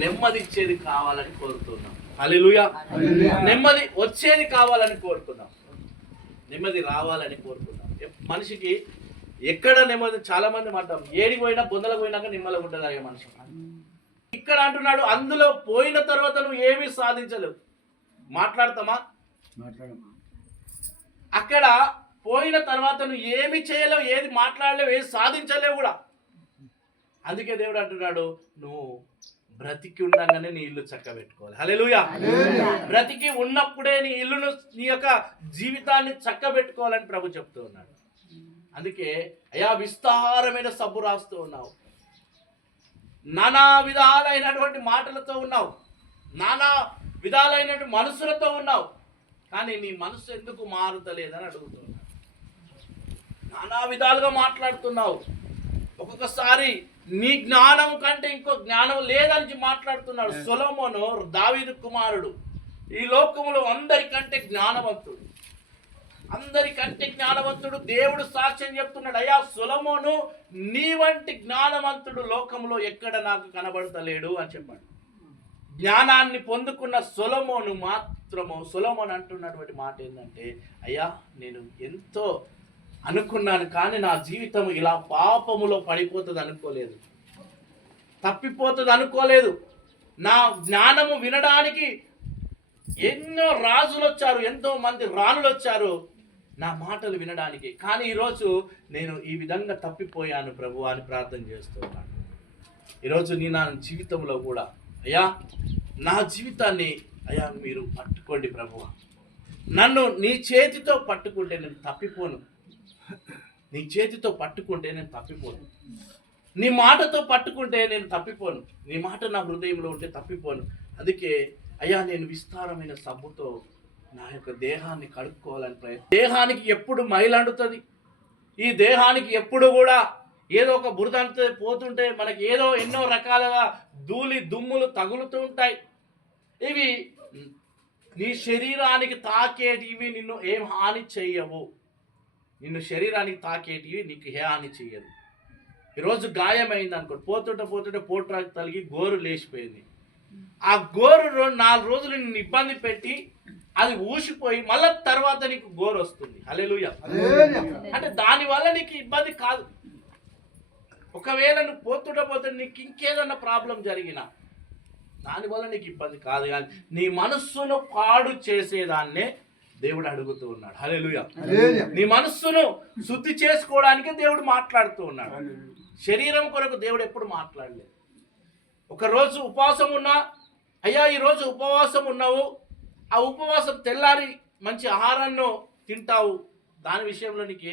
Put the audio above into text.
నెమ్మది ఇచ్చేది కావాలని కోరుతున్నాం. హల్లెలూయా. నెమ్మది వచ్చేది కావాలని కోరుతున్నాం, నెమ్మది రావాలని కోరుతున్నాం. మనిషికి ఎక్కడ నెమ్మది, చాలా మంది మాట్లాడతాం ఏడికి పోయినా బొందలకు పోయినాక నిమ్మలకు ఉంటుంది అయ్యే మనిషి. ఇక్కడ అంటున్నాడు అందులో పోయిన తర్వాత నువ్వు ఏమీ సాధించలేవు. మాట్లాడతామా? అక్కడ పోయిన తర్వాత నువ్వు ఏమి చేయలేవు, ఏది మాట్లాడలేవు, ఏది సాధించలేవు కూడా. అందుకే దేవుడు అంటున్నాడు నువ్వు బ్రతికి ఉండగానే నీ ఇల్లు చక్కబెట్టుకోవాలి. హల్లెలూయా. బ్రతికి ఉన్నప్పుడే నీ ఇల్లును, నీ యొక్క జీవితాన్ని చక్కబెట్టుకోవాలని ప్రభు చెప్తూ ఉన్నాడు. అందుకే అయా విస్తారమైన సబ్బు రాస్తూ ఉన్నావు, నానా విధాలైనటువంటి మాటలతో ఉన్నావు, నానా విధాలైనటువంటి మనసులతో ఉన్నావు, కానీ నీ మనసు ఎందుకు మారుతలేదని అడుగుతున్నావు. నానా విధాలుగా మాట్లాడుతున్నావు, ఒక్కొక్కసారి నీ జ్ఞానం కంటే ఇంకో జ్ఞానం లేదని మాట్లాడుతున్నాడు. సొలొమోను దావీదు కుమారుడు, ఈ లోకములో అందరికంటే జ్ఞానవంతుడు, అందరికంటే జ్ఞానవంతుడు. దేవుడు సాక్ష్యం చెప్తున్నాడు, అయ్యా సొలొమోను నీ వంటి జ్ఞానవంతుడు లోకంలో ఎక్కడ నాకు కనబడతలేడు అని చెప్పాడు. జ్ఞానాన్ని పొందుకున్న సొలొమోను సొలొమోను అంటున్నటువంటి మాట ఏంటంటే, అయ్యా నేను ఎంతో అనుకున్నాను కానీ నా జీవితం ఇలా పాపములో పడిపోతుంది అనుకోలేదు, తప్పిపోతుంది అనుకోలేదు. నా జ్ఞానము వినడానికి ఎన్నో రాజులు వచ్చారు, ఎంతో మంది రాణులు వచ్చారు నా మాటలు వినడానికి, కానీ ఈరోజు నేను ఈ విధంగా తప్పిపోయాను ప్రభు అని ప్రార్థన చేస్తున్నాను. ఈరోజు నా జీవితంలో కూడా అయ్యా నా జీవితాన్ని అయ్యా మీరు పట్టుకోండి ప్రభువా, నన్ను నీ చేతితో పట్టుకుంటే నేను తప్పిపోను, నీ చేతితో పట్టుకుంటే నేను తప్పిపోను, నీ మాటతో పట్టుకుంటే నేను తప్పిపోను, నీ మాట నా హృదయంలో ఉంటే తప్పిపోను. అందుకే అయ్యా నేను విస్తారమైన సబ్బుతో నా యొక్క దేహాన్ని కడుక్కోవాలని ప్రయత్నం. దేహానికి ఎప్పుడు మైలండుతుంది, ఈ దేహానికి ఎప్పుడు కూడా ఏదో ఒక బురద పోతుంటే మనకి ఏదో ఎన్నో రకాలుగా ధూళి దుమ్ములు తగులుతూ ఉంటాయి. ఇవి నీ శరీరానికి తాకేటివి నిన్ను ఏం హాని చెయ్యవు, నిన్ను శరీరానికి తాకేటివి నీకు ఏ హాని చెయ్యదు. ఈరోజు గాయమైంది అనుకో, పోతుంటే పోట్రాకు తలిగి గోరు లేచిపోయింది, ఆ గోరు 4 రోజులు నిన్ను ఇబ్బంది పెట్టి అది ఊసిపోయి మళ్ళా తర్వాత నీకు గోరు వస్తుంది. హల్లెలూయా. అంటే దానివల్ల నీకు ఇబ్బంది కాదు. ఒకవేళ నువ్వు పోతుంటే నీకు ఇంకేదన్నా ప్రాబ్లం జరిగినా దానివల్ల నీకు ఇబ్బంది కాదు, కానీ నీ మనస్సును పాడు చేసేదాన్నే దేవుడు అడుగుతూ ఉన్నాడు. హల్లెలూయా. నీ మనస్సును శుద్ధి చేసుకోవడానికి దేవుడు మాట్లాడుతూ ఉన్నాడు. శరీరం కొరకు దేవుడు ఎప్పుడు మాట్లాడలేదు. ఒకరోజు ఉపవాసం ఉన్నా, అయ్యా ఈరోజు ఉపవాసం ఉన్నావు, ఆ ఉపవాసం తెల్లారి మంచి ఆహారాన్ని తింటావు, దాని విషయంలో నీకు